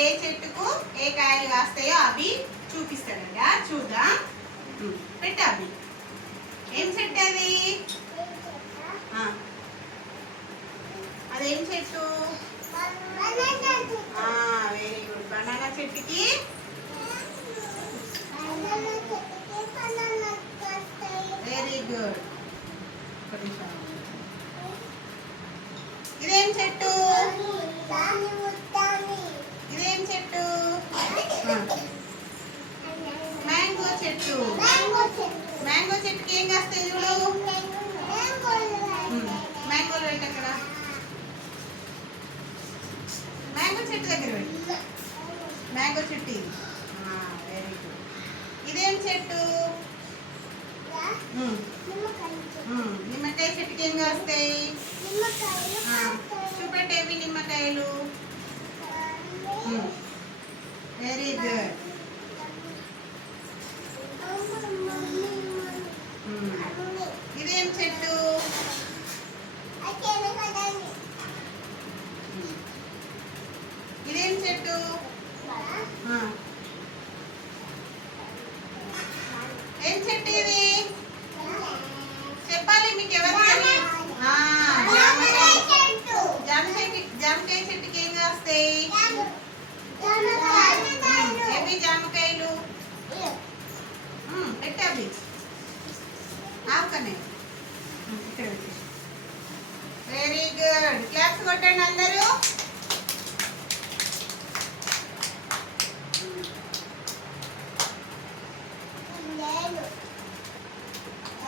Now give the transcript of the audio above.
ఏ చెట్టుకు ఏ కాయలు కాస్తాయో అవి చూపిస్తాడండి. చూద్దాం. పెట్టు అవి. ఏం చెట్టు అది? అదేం చెట్టు? Very good. బనానా చెట్టుకి వెరీ గుడ్. ఇదేం చెట్టు? ఇదేం చెట్టు? మ్యాంగో చెట్టు. మ్యాంగో చెట్టుకి ఏం కాస్తాయి చూడు? మ్యాంగోలు పెట్టు అక్కడ. మ్యాంగో చెట్టు దగ్గర పెట్టు. మ్యాంగో చెట్టు ఇది. Very good. ఇదేం చెట్టు? నిమ్మకాయ చెట్టుకి ఏం కాస్తాయి? చూపెట్టేవి నిమ్మకాయలు. Very good. ఇదేం చెట్టు? ఇదేం చెట్టు? ఏం చెట్టు ఇది? చెప్పాలి మీకు ఎవరు? జామకాయ చెట్టుకి ఏం కాస్తాయి? ఏవి జామకాయలు? పెట్టావి ఆవుకనే. Very good. క్లాప్స్ కొట్టండి అందరూ.